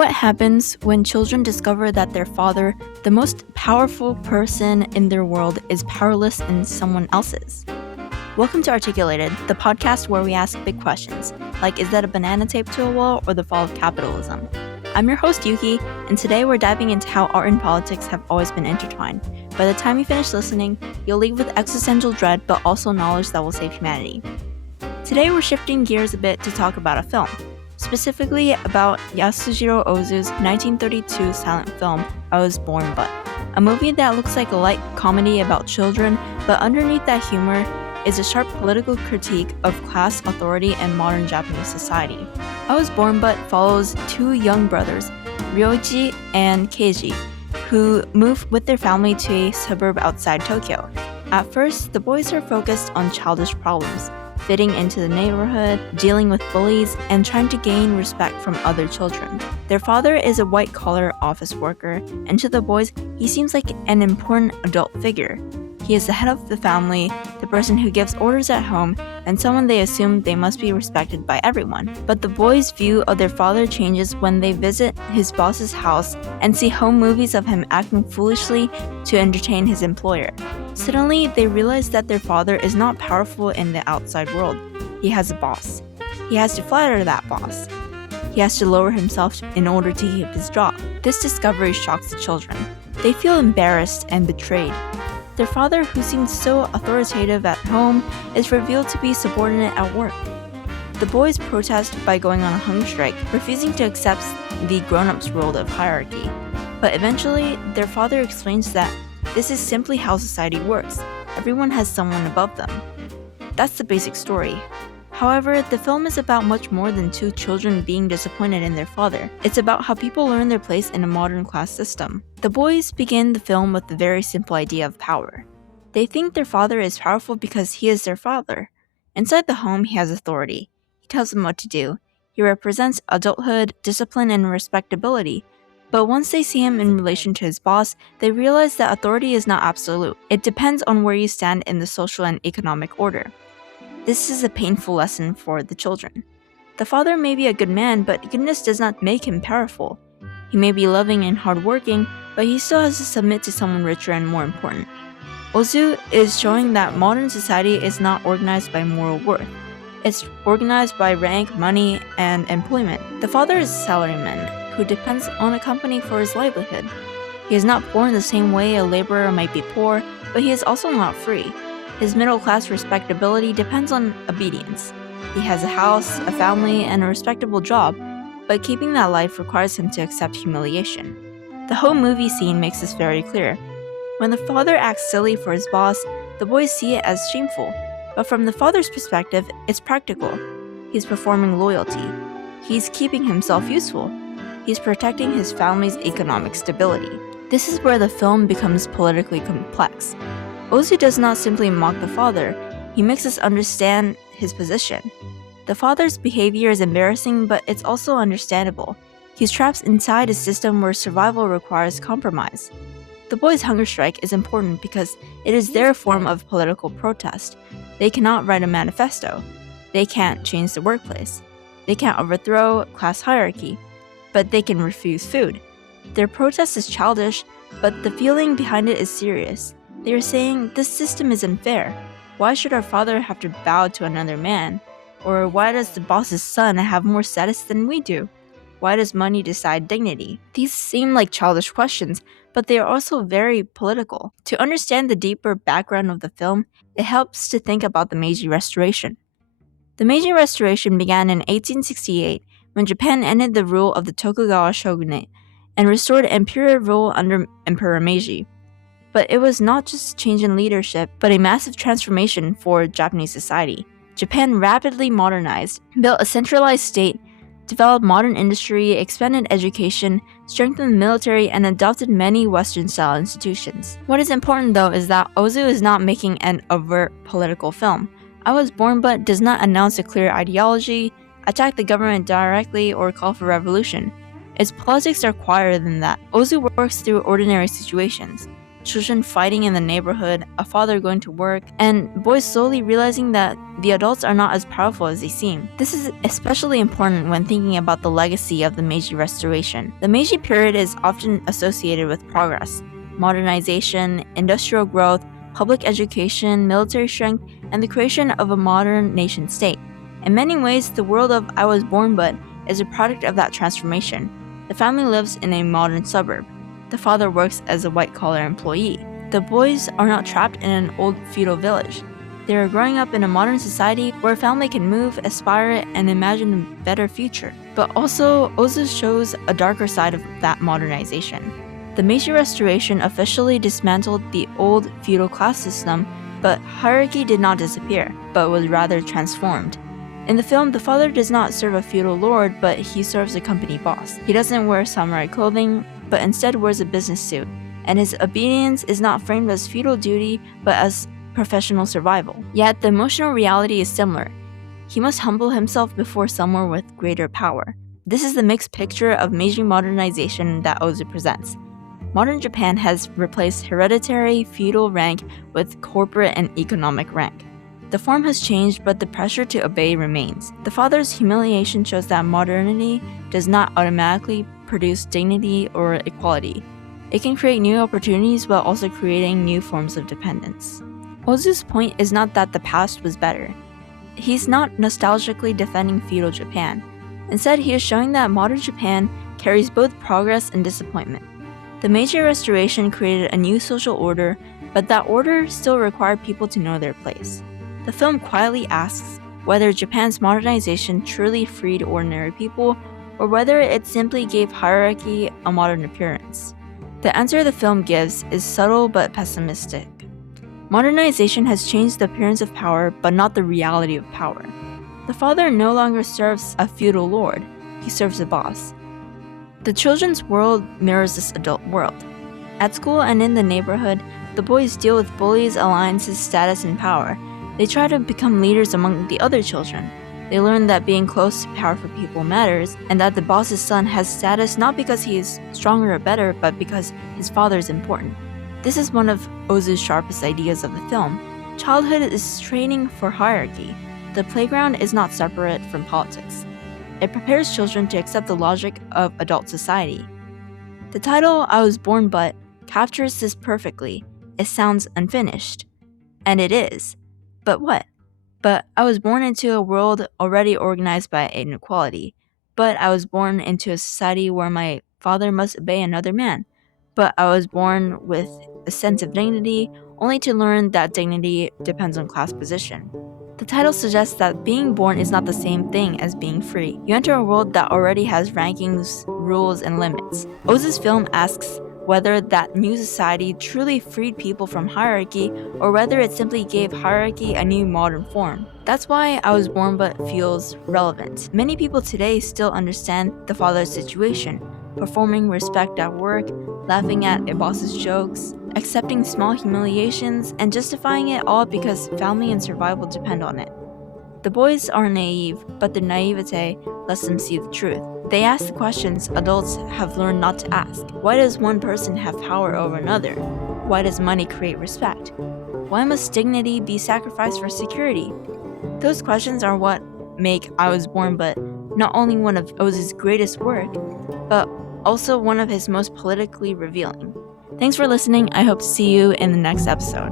What happens when children discover that their father, the most powerful person in their world, is powerless in someone else's? Welcome to Articulated, the podcast where we ask big questions, like is that a banana taped to a wall or the fall of capitalism? I'm your host Yuki, and today we're diving into how art and politics have always been intertwined. By the time you finish listening, you'll leave with existential dread but also knowledge that will save humanity. Today we're shifting gears a bit to talk about a film. Specifically about Yasujiro Ozu's 1932 silent film, I Was Born But, a movie that looks like a light comedy about children, but underneath that humor is a sharp political critique of class, authority, and modern Japanese society. I Was Born But follows two young brothers, Ryoichi and Keiji, who move with their family to a suburb outside Tokyo. At first, the boys are focused on childish problems, fitting into the neighborhood, dealing with bullies, and trying to gain respect from other children. Their father is a white-collar office worker, and to the boys, he seems like an important adult figure. He is the head of the family, the person who gives orders at home, and someone they assume they must be respected by everyone. But the boys' view of their father changes when they visit his boss's house and see home movies of him acting foolishly to entertain his employer. Suddenly, they realize that their father is not powerful in the outside world. He has a boss. He has to flatter that boss. He has to lower himself in order to keep his job. This discovery shocks the children. They feel embarrassed and betrayed. Their father, who seems so authoritative at home, is revealed to be subordinate at work. The boys protest by going on a hunger strike, refusing to accept the grown-ups' role of hierarchy. But eventually, their father explains that this is simply how society works. Everyone has someone above them. That's the basic story. However, the film is about much more than two children being disappointed in their father. It's about how people learn their place in a modern class system. The boys begin the film with a very simple idea of power. They think their father is powerful because he is their father. Inside the home, he has authority. He tells them what to do. He represents adulthood, discipline, and respectability. But once they see him in relation to his boss, they realize that authority is not absolute. It depends on where you stand in the social and economic order. This is a painful lesson for the children. The father may be a good man, but goodness does not make him powerful. He may be loving and hardworking, but he still has to submit to someone richer and more important. Ozu is showing that modern society is not organized by moral worth. It's organized by rank, money, and employment. The father is a salaryman who depends on a company for his livelihood. He is not poor in the same way a laborer might be poor, but he is also not free. His middle-class respectability depends on obedience. He has a house, a family, and a respectable job, but keeping that life requires him to accept humiliation. The whole movie scene makes this very clear. When the father acts silly for his boss, the boys see it as shameful, but from the father's perspective, it's practical. He's performing loyalty. He's keeping himself useful. He's protecting his family's economic stability. This is where the film becomes politically complex. Ozu does not simply mock the father, he makes us understand his position. The father's behavior is embarrassing, but it's also understandable. He's trapped inside a system where survival requires compromise. The boys' hunger strike is important because it is their form of political protest. They cannot write a manifesto. They can't change the workplace. They can't overthrow class hierarchy, but they can refuse food. Their protest is childish, but the feeling behind it is serious. They are saying, this system is unfair. Why should our father have to bow to another man? Or why does the boss's son have more status than we do? Why does money decide dignity? These seem like childish questions, but they are also very political. To understand the deeper background of the film, it helps to think about the Meiji Restoration. The Meiji Restoration began in 1868 when Japan ended the rule of the Tokugawa shogunate and restored imperial rule under Emperor Meiji. But it was not just a change in leadership, but a massive transformation for Japanese society. Japan rapidly modernized, built a centralized state, developed modern industry, expanded education, strengthened the military, and adopted many Western-style institutions. What is important, though, is that Ozu is not making an overt political film. I Was Born But does not announce a clear ideology, attack the government directly, or call for revolution. Its politics are quieter than that. Ozu works through ordinary situations. children fighting in the neighborhood, a father going to work, and boys slowly realizing that the adults are not as powerful as they seem. This is especially important when thinking about the legacy of the Meiji Restoration. The Meiji period is often associated with progress, modernization, industrial growth, public education, military strength, and the creation of a modern nation-state. In many ways, the world of I Was Born But is a product of that transformation. The family lives in a modern suburb. The father works as a white-collar employee. The boys are not trapped in an old feudal village. They are growing up in a modern society where a family can move, aspire, and imagine a better future. But also, Ozu shows a darker side of that modernization. The Meiji Restoration officially dismantled the old feudal class system, but hierarchy did not disappear, but was rather transformed. In the film, the father does not serve a feudal lord, but he serves a company boss. He doesn't wear samurai clothing, but instead wears a business suit, and his obedience is not framed as feudal duty, but as professional survival. Yet the emotional reality is similar. He must humble himself before someone with greater power. This is the mixed picture of Meiji modernization that Ozu presents. Modern Japan has replaced hereditary feudal rank with corporate and economic rank. The form has changed, but the pressure to obey remains. The father's humiliation shows that modernity does not automatically produce dignity or equality. It can create new opportunities while also creating new forms of dependence. Ozu's point is not that the past was better. He's not nostalgically defending feudal Japan. Instead, he is showing that modern Japan carries both progress and disappointment. The Meiji Restoration created a new social order, but that order still required people to know their place. The film quietly asks whether Japan's modernization truly freed ordinary people, or whether it simply gave hierarchy a modern appearance. The answer the film gives is subtle but pessimistic. Modernization has changed the appearance of power, but not the reality of power. The father no longer serves a feudal lord, he serves a boss. The children's world mirrors this adult world. At school and in the neighborhood, the boys deal with bullies, alliances, status, and power. They try to become leaders among the other children. They learn that being close to powerful people matters, and that the boss's son has status not because he is stronger or better, but because his father is important. This is one of Ozu's sharpest ideas of the film. Childhood is training for hierarchy. The playground is not separate from politics. It prepares children to accept the logic of adult society. The title, I Was Born But, captures this perfectly. It sounds unfinished. And it is. But what? But I was born into a world already organized by inequality. But I was born into a society where my father must obey another man. But I was born with a sense of dignity, only to learn that dignity depends on class position. The title suggests that being born is not the same thing as being free. You enter a world that already has rankings, rules, and limits. Ozu's film asks whether that new society truly freed people from hierarchy, or whether it simply gave hierarchy a new modern form. That's why I Was Born But feels relevant. Many people today still understand the father's situation, performing respect at work, laughing at a boss's jokes, accepting small humiliations, and justifying it all because family and survival depend on it. The boys are naive, but their naivete lets them see the truth. They ask the questions adults have learned not to ask. Why does one person have power over another? Why does money create respect? Why must dignity be sacrificed for security? Those questions are what make I Was Born But not only one of Ozu's greatest work, but also one of his most politically revealing. Thanks for listening. I hope to see you in the next episode.